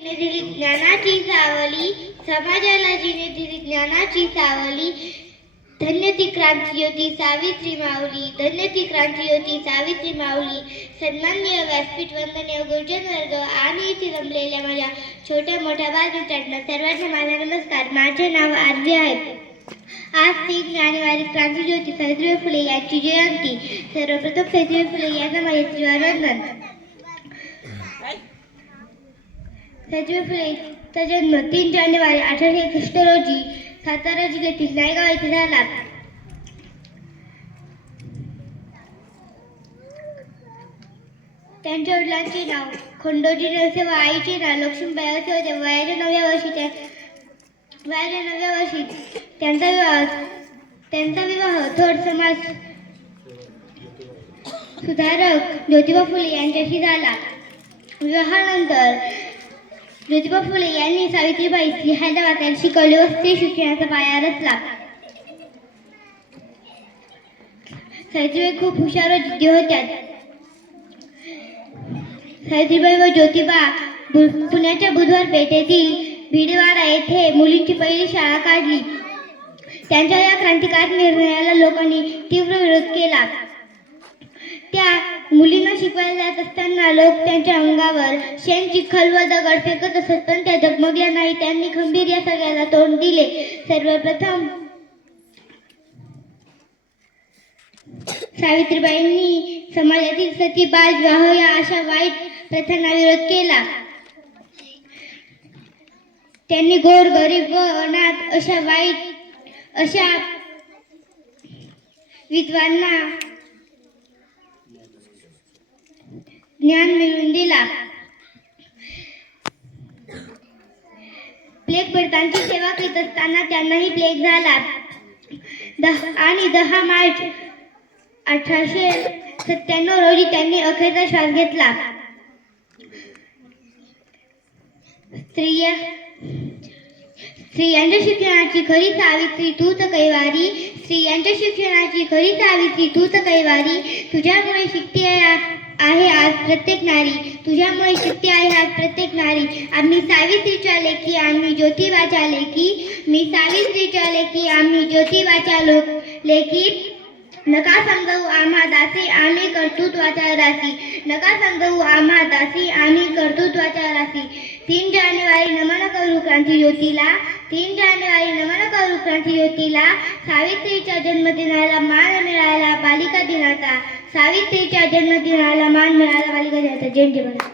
जिने दिली ज्ञानाची सावली समाजाला जिने दिली ज्ञानाची सावली. धन्य ती क्रांती होती सावित्री माऊली धन्य ती क्रांती होती सावित्री माऊली. सन्माननीय व्यासपीठ वंदनीय गुरुजन वर्ग आणि इथे जमलेल्या माझ्या छोट्या मोठ्या बालमित्रांना सर्वांना माझा नमस्कार. माझे नाव आरवी आहे. आज तीन जानेवारी क्रांतीज्योती सावित्रीबाई फुले यांची जयंती. सर्वप्रथम सावित्रीबाई फुले यांना माझे त्रिवारंदन जन्म तीन जानेवारी अठराशे एकसष्ट रोजी सातारा जिल्ह्यातील नायगाव येथे झाला. त्यांच्या वडिलांचे नाव खंडोजी नरसे व आईचे नाव लक्ष्मीबाई असे होते. वयाच्या नवव्या वर्षी त्या वयाच्या नवव्या वर्षी त्यांचा विवाह त्यांचा विवाह थोड समाज सुधारक ज्योतिबा फुले यांच्याशी झाला. विवाहानंतर ज्योतिबा फुले यांनी सावित्रीबाई लिहायला वाचायला शिकवले व स्त्री शिक्षणाचा पाया रचला. सावित्रीबाई खूप हुशार व जिद्दी होत्या. सावित्रीबाई व ज्योतिबा पुण्याच्या बुधवार पेठेतील भिडवाडा येथे मुलींची पहिली शाळा काढली. त्यांच्या या क्रांतिकारक निर्णयाला लोकांनी तीव्र विरोध केला. त्या मुलींना शिकवायला जात असताना लोक त्यांच्या अंगावर शेण चिखल व दगड फेकत असत पण त्या जगमगल्या नाही त्यांनी खंबीर या सगळ्याला तोंड दिले. सर्वप्रथम सावित्रीबाईंनी समाजातील सती बालविवाह या अशा वाईट प्रथांना विरोध केला. त्यांनी गोर गरीब व अनाथ अशा वाईट अशा विद्वांना ज्ञान मिळवून दिला. प्लेग पीडितांची सेवा करीत असताना त्यांनाही प्लेग झाला. आणि दहा मार्च अठराशे सत्त्याण्णव रोजी त्यांनी अखेरचा श्वास घेतला. स्त्रिया स्त्रियांच्या शिक्षणाची खरी सावित्री तूच कैवारी. स्त्रियांच्या शिक्षणाची खरी सावित्री तूच कैवारी. तुझ्यामुळे शिक प्रत्येक नारी तुझ्यामुळे शिकते आहे आज प्रत्येक नारी. आम्ही सावित्रीच्या लेखी आम्ही ज्योतिबाच्या लेखी मी सावित्रीच्या लेखी आम्ही ज्योतिबाच्या लोक लेखी नका समजवू आम्हा दासी आम्ही कर्तृत्वाच्या राशी नका समजवू आम्हा दासी आम्ही कर्तृत्वाच्या राशी तीन जानेवारी नमन करू क्रांती ज्योतीला तीन जानेवारी नमन करू क्रांती ज्योतीला. सावित्रीच्या जन्मदिनाला मान मिळाला. सावित्रीच्या जन्मदिनाला मान मिळाला बालिका दिनाचा जयंती बघा